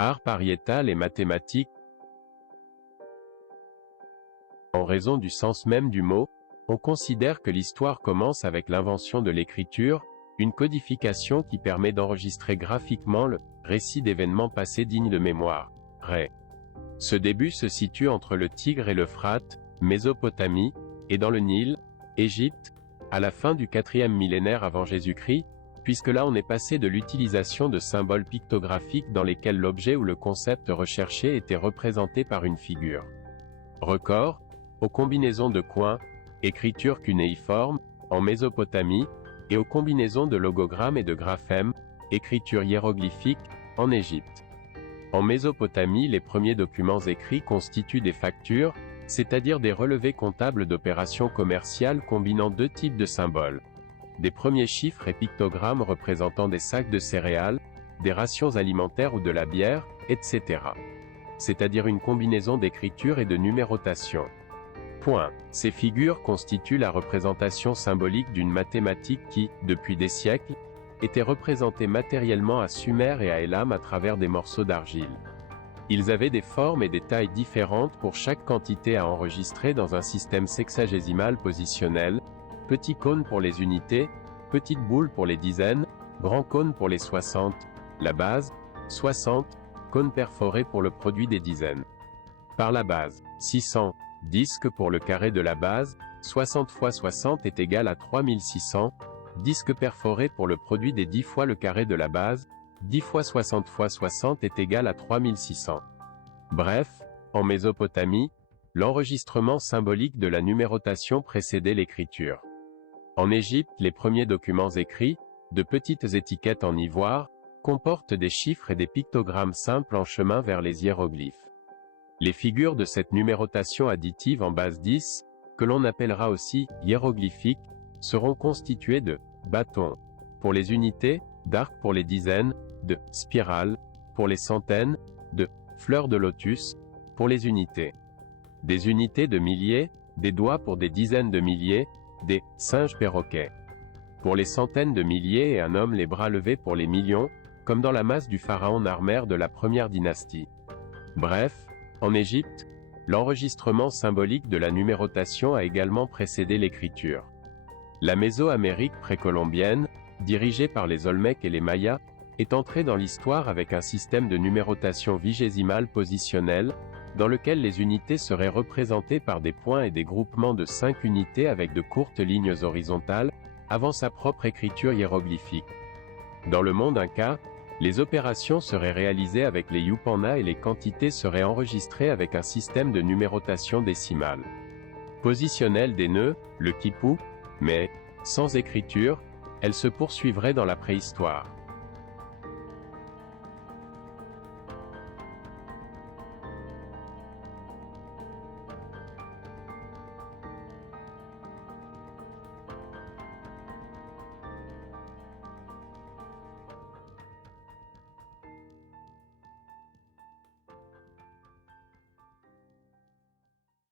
art pariétal et mathématique. En raison du sens même du mot, on considère que l'histoire commence avec l'invention de l'écriture, une codification qui permet d'enregistrer graphiquement le récit d'événements passés dignes de mémoire. Ce début se situe entre le Tigre et l'Euphrate, Mésopotamie, et dans le Nil, Égypte, à la fin du 4e millénaire avant Jésus-Christ, puisque là on est passé de l'utilisation de symboles pictographiques dans lesquels l'objet ou le concept recherché était représenté par une figure. Record, aux combinaisons de coins, écriture cunéiforme, en Mésopotamie, et aux combinaisons de logogrammes et de graphèmes, écriture hiéroglyphique, en Égypte. En Mésopotamie, les premiers documents écrits constituent des factures, c'est-à-dire des relevés comptables d'opérations commerciales combinant deux types de symboles. Des premiers chiffres et pictogrammes représentant des sacs de céréales, des rations alimentaires ou de la bière, etc. C'est-à-dire une combinaison d'écriture et de numérotation. Ces figures constituent la représentation symbolique d'une mathématique qui, depuis des siècles, était représentée matériellement à Sumer et à Élam à travers des morceaux d'argile. Ils avaient des formes et des tailles différentes pour chaque quantité à enregistrer dans un système sexagésimal positionnel, petit cône pour les unités, petite boule pour les dizaines, grand cône pour les 60, la base, 60, cône perforé pour le produit des dizaines. Par la base, 600, disque pour le carré de la base, 60 fois 60 est égal à 3600, disque perforé pour le produit des 10 fois le carré de la base, 10 fois 60 fois 60 est égal à 3600. Bref, en Mésopotamie, l'enregistrement symbolique de la numérotation précédait l'écriture. En Égypte, les premiers documents écrits, de petites étiquettes en ivoire, comportent des chiffres et des pictogrammes simples en chemin vers les hiéroglyphes. Les figures de cette numérotation additive en base 10, que l'on appellera aussi hiéroglyphiques, seront constituées de bâtons pour les unités, d'arcs pour les dizaines, de spirales pour les centaines, de fleurs de lotus pour les unités. Des unités de milliers, des doigts pour des dizaines de milliers, des singes perroquets pour les centaines de milliers et un homme les bras levés pour les millions, comme dans la masse du pharaon Narmer de la première dynastie. Bref, en Égypte, l'enregistrement symbolique de la numérotation a également précédé l'écriture. La Mésoamérique précolombienne, dirigée par les Olmèques et les Mayas, est entrée dans l'histoire avec un système de numérotation vigésimale positionnelle, dans lequel les unités seraient représentées par des points et des groupements de 5 unités avec de courtes lignes horizontales, avant sa propre écriture hiéroglyphique. Dans le monde Inca, les opérations seraient réalisées avec les yupana et les quantités seraient enregistrées avec un système de numérotation décimale. Positionnelle des nœuds, le quipu, mais, sans écriture, elle se poursuivrait dans la préhistoire.